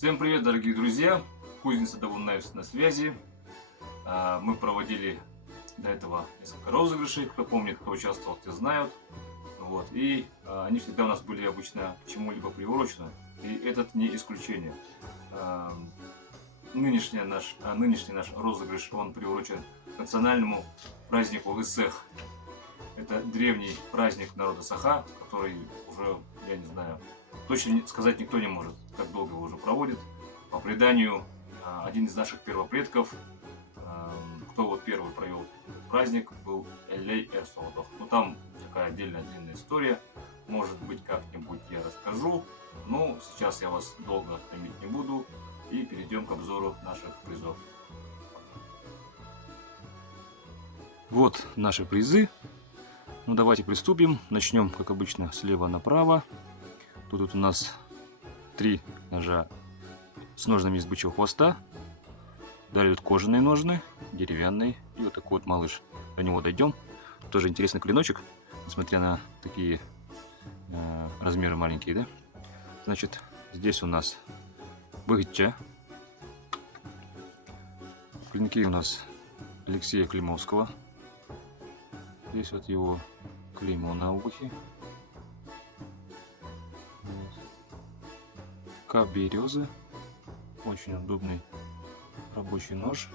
Всем привет, дорогие друзья! Кузница Double Knives на связи. Мы проводили до этого несколько розыгрышей, кто помнит, кто участвовал, те знают. Вот. И они всегда у нас были обычно к чему-либо приурочены. И этот не исключение. Нынешний наш розыгрыш, он приурочен к национальному празднику Лысех. Это древний праздник народа Саха, который уже, я не знаю, точно сказать никто не может, как долго его уже проводит. По преданию, один из наших первопредков, кто вот первый провел праздник, был Эллей Эрсолотов. Ну там такая отдельная длинная история. Может быть, как-нибудь я расскажу. Но сейчас я вас долго томить не буду. И перейдем к обзору наших призов. Вот наши призы. Ну давайте приступим. Начнем, как обычно, слева направо. Тут у нас 3 ножа с ножнами из бычьего хвоста. Далее вот кожаные ножны, деревянные и вот такой вот малыш. До него дойдем. Тоже интересный клиночек, несмотря на такие размеры маленькие, да? Значит, здесь у нас бычья. Клинки у нас Алексея Климовского. Здесь вот его клеймо на обухе. Кап березы. Очень удобный рабочий нож.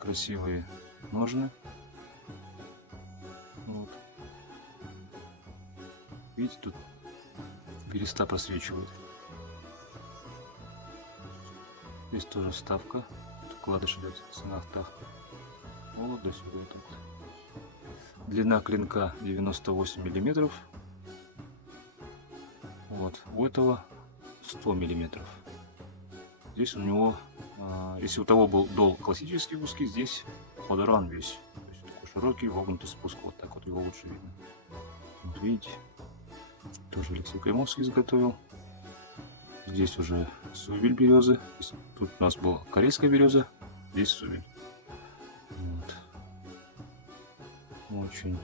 Красивые ножны. Вот. Видите, тут береста просвечивает. Здесь тоже вставка. Вкладыш идет с нахтах. Вот до сюда тут. Длина клинка 98 миллиметров. Вот, у этого 100 миллиметров. Здесь у него, если у того был дол классический узкий, здесь подоран весь. То есть такой широкий вогнутый спуск. Вот так вот его лучше видно. Вот видите, тоже Алексей Климовский изготовил. Здесь уже сувель березы. Тут у нас была карельская береза, здесь сувель. Вот. Очень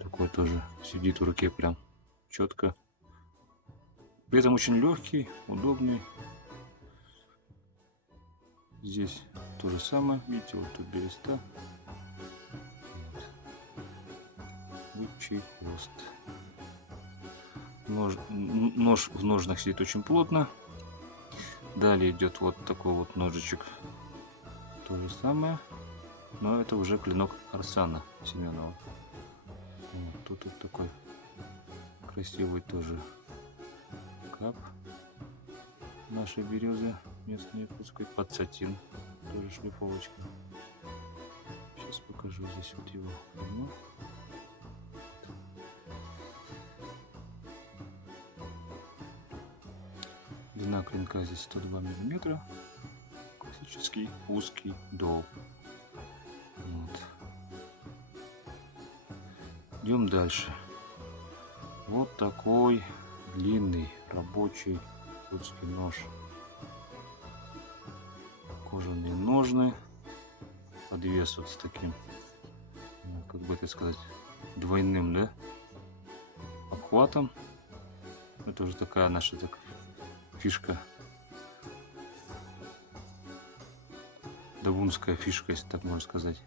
такой тоже сидит в руке прям четко. При этом очень легкий, удобный. Здесь то же самое. Видите, вот тут береста. Вот. Бычий хвост. Нож в ножнах сидит очень плотно. Далее идет вот такой вот ножичек. То же самое. Но это уже клинок Арсана Семенова. Вот, тут вот такой красивый тоже кап нашей березы местной якутской, под сатин, тоже шлифовочка. Сейчас покажу здесь вот его клеймо. Длина клинка здесь 102 миллиметра. Классический узкий дол. Вот. Идем дальше. Вот такой длинный рабочий якутский нож. Кожаные ножны. Подвес вот с таким, как бы это сказать, двойным, да, обхватом. Это уже такая наша фишка. Давунская фишка, если так можно сказать.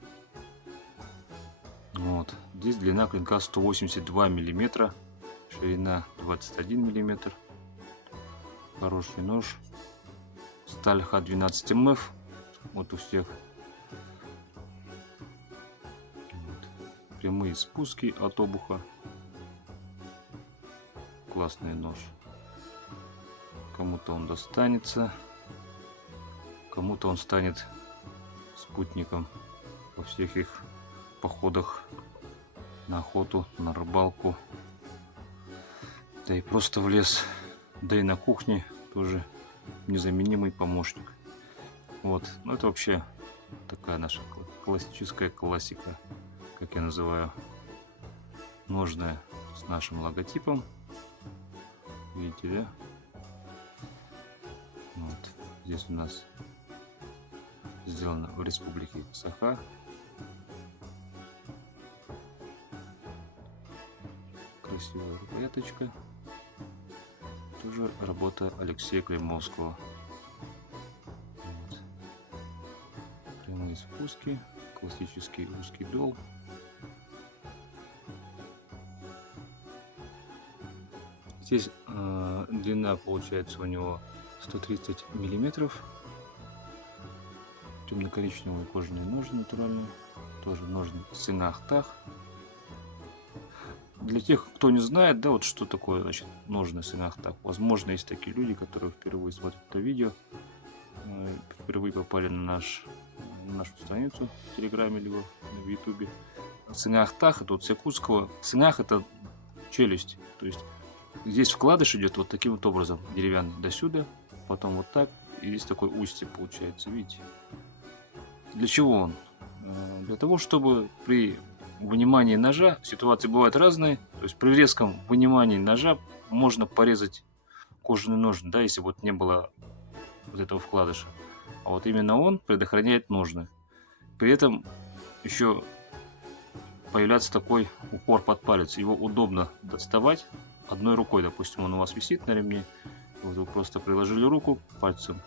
Вот. Здесь длина клинка 182 миллиметра. Ширина 21 миллиметр. Хороший нож. Сталь Х12 МФ. Вот у всех. Вот. Прямые спуски от обуха. Классный нож. Кому-то он достанется. Кому-то он станет спутником во всех их походах на охоту, на рыбалку. Да и просто в лес, да и на кухне тоже незаменимый помощник. Вот, ну это вообще такая наша классическая классика, как я называю, ножная с нашим логотипом. Видите, да? Вот, здесь у нас сделано в Республике Саха. Красивая рукояточка. Тоже работа Алексея Климовского. Вот. Прямые спуски, классический узкий дол. Здесь длина получается у него 130 миллиметров. Темно-коричневые кожаные ножны натуральные. Тоже ножны Сыгнахтах. Для тех, кто не знает, да, вот что такое, значит, ножны Сыгнахтах. Возможно, есть такие люди, которые впервые смотрят это видео, впервые попали на нашу страницу в Телеграме либо в Ютубе. Сыгнахтах это от якутского. Сыгнах это челюсть. То есть здесь вкладыш идет вот таким вот образом, деревянный, до сюда, потом вот так, и здесь такой устье получается, видите. Для чего он? Для того, чтобы при вынимании ножа, ситуации бывают разные, то есть при резком вынимании ножа можно порезать кожаный ножны, да, если вот не было вот этого вкладыша. А вот именно он предохраняет ножны. При этом еще появляется такой упор под палец. Его удобно доставать одной рукой. Допустим, он у вас висит на ремне. Вот вы просто приложили руку, пальцем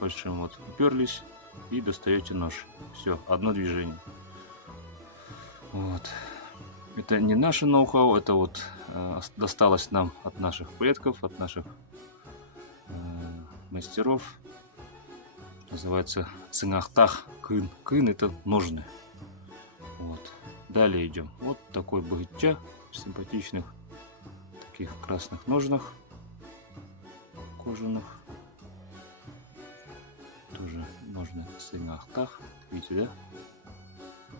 большим вот уперлись и достаете нож. Все, одно движение. Вот. Это не наше ноу-хау, это вот досталось нам от наших предков, от наших мастеров. Называется Сыгнахтах кын. Кын это ножны. Вот. Далее идем. Вот такой быгытча в симпатичных таких красных ножнах кожаных. Тоже ножны Сыгнахтах. Видите, да?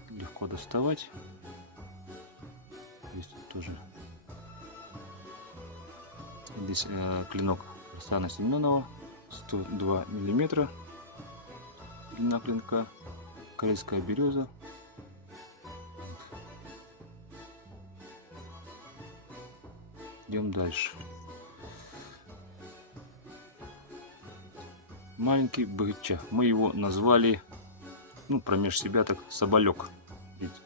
Легко доставать. Здесь тоже здесь клинок Руслана Семенова, 102 миллиметра длина клинка, корейская береза. Идем дальше. Маленький быгытча. Мы его назвали, ну, промеж себя так, соболек. Видите?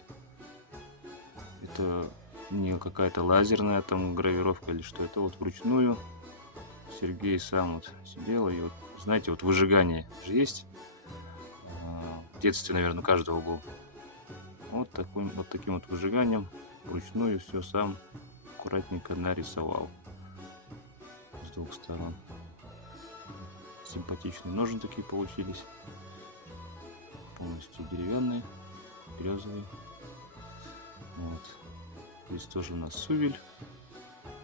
Это не какая-то лазерная там гравировка или что. Это вот вручную Сергей сам вот сидел. И вот, знаете, вот выжигание же есть. В детстве, наверное, у каждого был. Вот таким вот выжиганием вручную все сам аккуратненько нарисовал с двух сторон. Симпатичные ножны такие получились. Полностью деревянные, березовые. Вот. Здесь тоже у нас сувель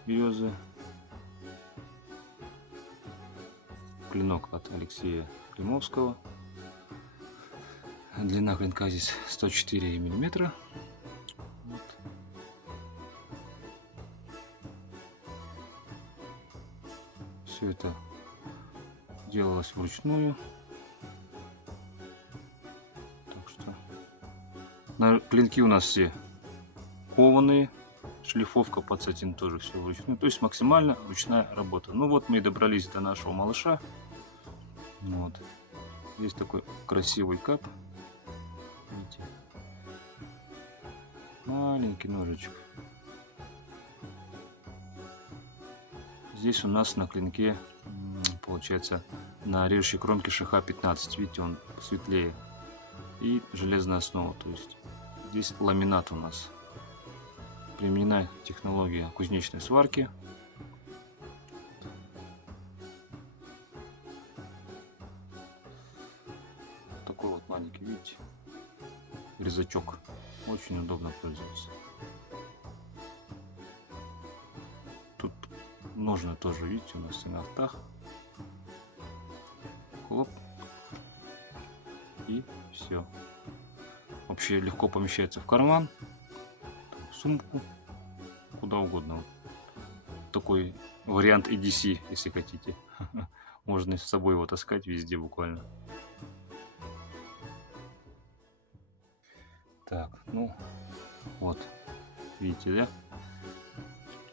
березы. Клинок от Алексея Климовского. Длина клинка здесь 104 миллиметра. Вот. Все это делалось вручную. Так что клинки у нас все кованые, шлифовка под сатин тоже все вручную, то есть максимально ручная работа. Ну вот мы и добрались до нашего малыша. Вот. Здесь такой красивый кап. Видите? Маленький ножичек. Здесь у нас на клинке получается на режущей кромке шиха 15. Видите, он светлее. И железная основа. То есть здесь ламинат у нас. Применена технология кузнечной сварки. Такой вот маленький, видите, резачок. Очень удобно пользоваться. Тут ножны тоже, видите, у нас в Сыгнахтах. Хлоп. И все. Вообще легко помещается в карман, в сумку, куда угодно. Такой вариант EDC, если хотите. Можно с собой его таскать везде буквально. Так, ну вот, видите, да?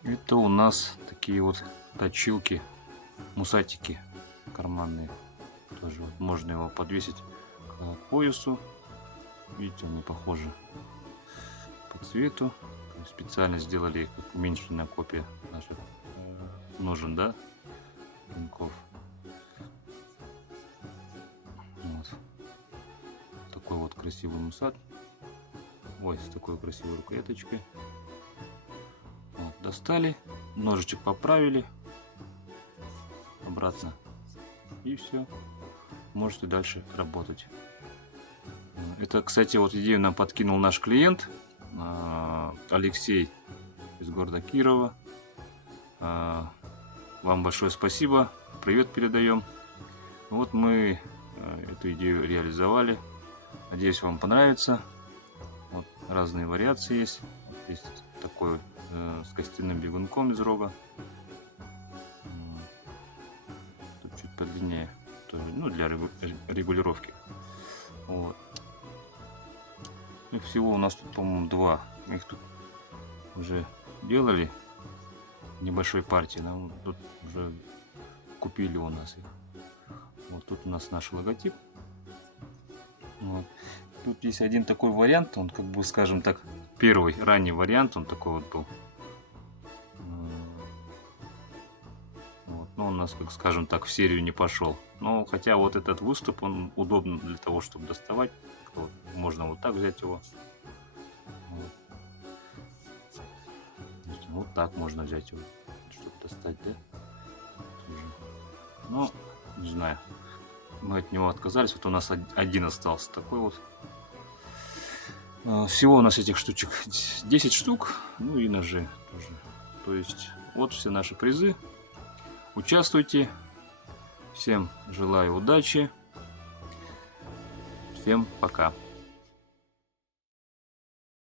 Это у нас такие вот точилки, мусатики карманные. Тоже вот можно его подвесить к поясу. Видите, они похожи по цвету. Специально сделали как уменьшенная копия наших нужен, да, венков. Вот. Такой вот красивый мусат. Ой, с такой красивой рукояточкой. Вот, достали, ножичек поправили обратно, и все, можете дальше работать. Это, кстати, вот идею нам подкинул наш клиент Алексей из города Кирова. Вам большое спасибо, привет передаем. Вот мы эту идею реализовали. Надеюсь, вам понравится. Вот, разные вариации есть. Вот есть такой с костяным бегунком из рога. Тут чуть подлиннее, ну, для регулировки. Вот. Их всего у нас тут, по-моему, 2. Их тут уже делали в небольшой партии. Нам тут уже купили у нас их. Вот тут у нас наш логотип. Вот. Тут есть один такой вариант, он, как бы, скажем так, первый ранний вариант, он такой вот был. Вот. Но он у нас, как, скажем так, в серию не пошел. Но хотя вот этот выступ, он удобен для того, чтобы доставать. Вот. Можно вот так взять его. Вот. Вот так можно взять его, чтобы достать, да? Ну, не знаю. Мы от него отказались. Вот у нас один остался такой вот. Всего у нас этих штучек 10 штук. Ну и ножи тоже. То есть вот все наши призы. Участвуйте. Всем желаю удачи. Всем пока.